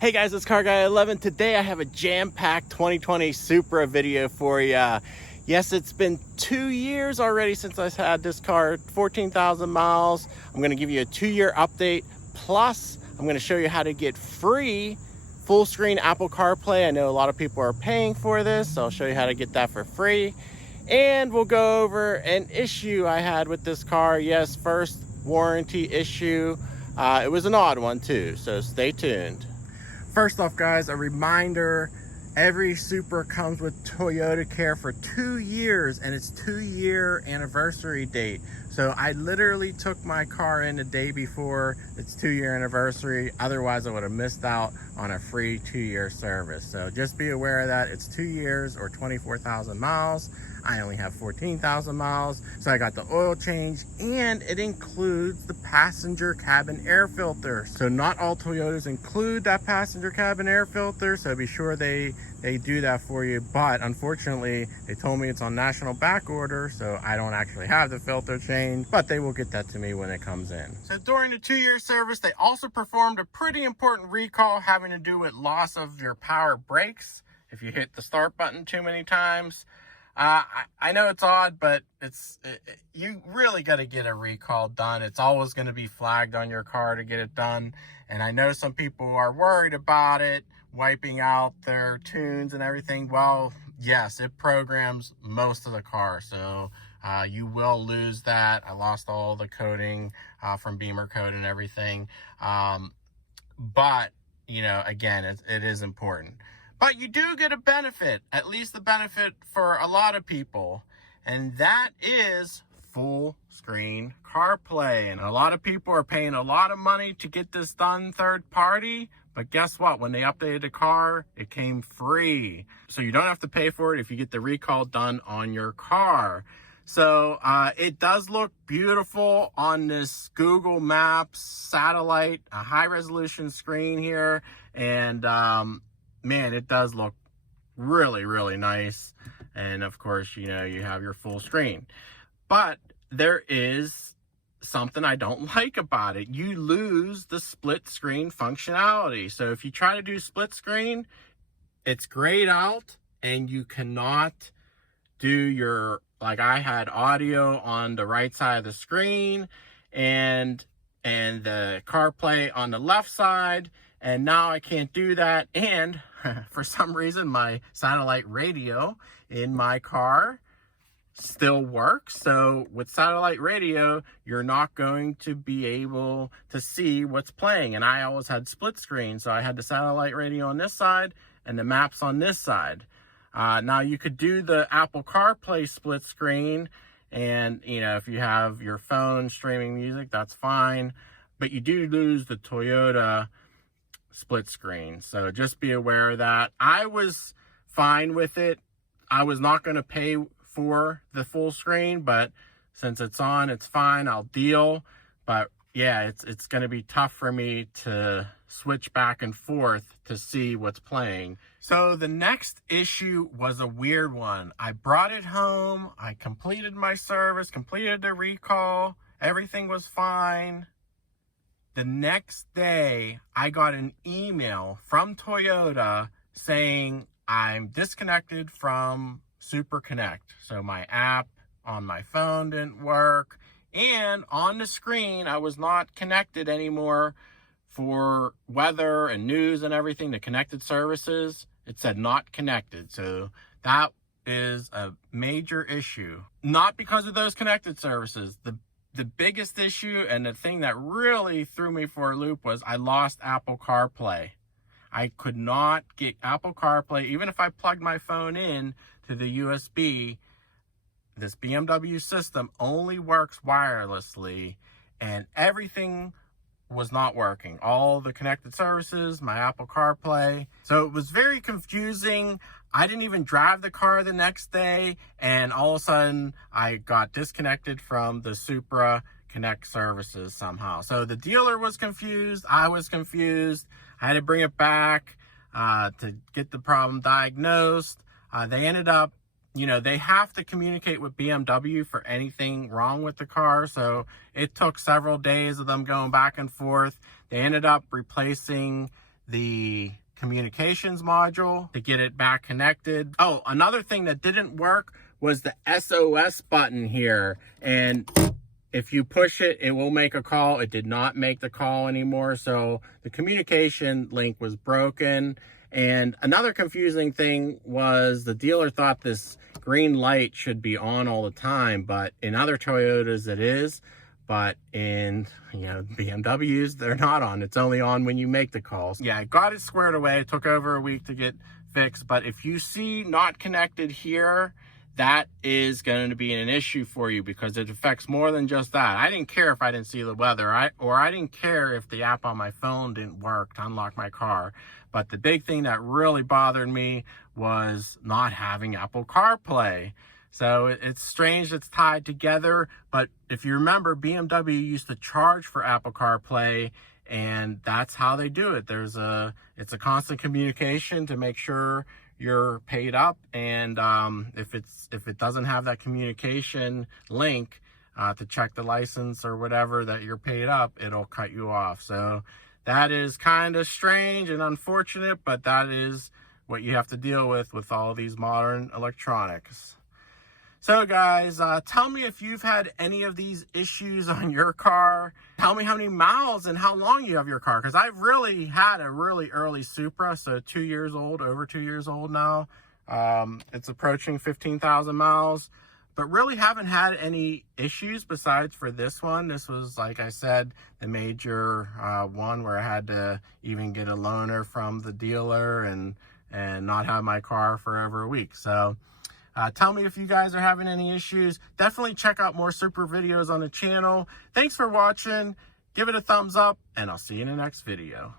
Hey guys, it's Car Guy 11. Today I have a jam-packed 2020 Supra video for you. Yes, it's been 2 years already since I had this car, 14,000 miles. I'm going to give you a 2-year update. Plus, I'm going to show you how to get free full screen Apple CarPlay. I know a lot of people are paying for this, so I'll show you how to get that for free. And we'll go over an issue I had with this car. Yes, first warranty issue. It was an odd one too, so stay tuned. First off, guys, a reminder, every Supra comes with Toyota Care for 2 years, and it's 2-year anniversary date. So I literally took my car in the day before its 2-year anniversary. Otherwise, I would have missed out on a free 2-year service. So just be aware of that. It's 2 years or 24,000 miles. I only have 14,000 miles. So I got the oil change, and it includes the passenger cabin air filter. So not all Toyotas include that passenger cabin air filter. So be sure they do that for you. But unfortunately, they told me it's on national back order. So I don't actually have the filter change, but they will get that to me when it comes in. So during the 2-year service, they also performed a pretty important recall having to do with loss of your power brakes. If you hit the start button too many times. I know it's odd, but you really got to get a recall done. It's always going to be flagged on your car to get it done. And I know some people are worried about it, wiping out their tunes and everything. Well, yes, it programs most of the car. So you will lose that. I lost all the coding from Beamer code and everything. But, you know, again, it is important. But you do get a benefit, at least the benefit for a lot of people, and that is full screen CarPlay. And a lot of people are paying a lot of money to get this done third party, but guess what? When they updated the car, it came free. So you don't have to pay for it if you get the recall done on your car. So it does look beautiful on this Google Maps satellite, a high resolution screen here, and man, it does look really, really nice. And of course, you know, you have your full screen. But there is something I don't like about it. You lose the split screen functionality. So if you try to do split screen, it's grayed out and you cannot do your, like I had audio on the right side of the screen and the CarPlay on the left side. And now I can't do that. And for some reason, my satellite radio in my car still works. So with satellite radio, you're not going to be able to see what's playing. And I always had split screen. So I had the satellite radio on this side and the maps on this side. Now you could do the Apple CarPlay split screen. And, you know, if you have your phone streaming music, that's fine. But you do lose the Toyota split screen. So just be aware of that. I was fine with it. I was not going to pay for the full screen, but since it's on, it's fine. I'll deal. But yeah, it's going to be tough for me to switch back and forth to see what's playing. So the next issue was a weird one. I brought it home. I completed my service, completed the recall. Everything was fine. The next day, I got an email from Toyota saying I'm disconnected from Super Connect. So my app on my phone didn't work. And on the screen, I was not connected anymore for weather and news and everything, the connected services. It said not connected. So that is a major issue. Not because of those connected services. The biggest issue and the thing that really threw me for a loop was I lost Apple CarPlay. I could not get Apple CarPlay, even if I plugged my phone in to the USB. This BMW system only works wirelessly, and everything was not working. All the connected services, my Apple CarPlay. So it was very confusing. I didn't even drive the car the next day, and all of a sudden I got disconnected from the Supra Connect services somehow. So the dealer was confused. I was confused. I had to bring it back to get the problem diagnosed. They ended up, you know, they have to communicate with BMW for anything wrong with the car. So it took several days of them going back and forth. They ended up replacing the communications module to get it back connected. Oh, another thing that didn't work was the SOS button here. And if you push it, it will make a call. It did not make the call anymore. So the communication link was broken. And another confusing thing was the dealer thought this green light should be on all the time, but in other Toyotas it is. But in, BMWs, they're not on. It's only on when you make the calls. Yeah, I got it squared away. It took over a week to get fixed. But if you see not connected here, that is going to be an issue for you because it affects more than just that. I didn't care if I didn't see the weather, or I didn't care if the app on my phone didn't work to unlock my car. But the big thing that really bothered me was not having Apple CarPlay. So it's strange it's tied together, but if you remember, BMW used to charge for Apple CarPlay, and that's how they do it. It's a constant communication to make sure you're paid up, and if it doesn't have that communication link to check the license or whatever that you're paid up, it'll cut you off. So that is kind of strange and unfortunate, but that is what you have to deal with all these modern electronics. So guys, tell me if you've had any of these issues on your car. Tell me how many miles and how long you have your car, because I've really had a really early Supra, so 2 years old, over 2 years old now. It's approaching 15,000 miles, but really haven't had any issues besides for this one. This was, like I said, the major one where I had to even get a loaner from the dealer and not have my car for over a week. So tell me if you guys are having any issues. Definitely check out more Supra videos on the channel. Thanks for watching. Give it a thumbs up, and I'll see you in the next video.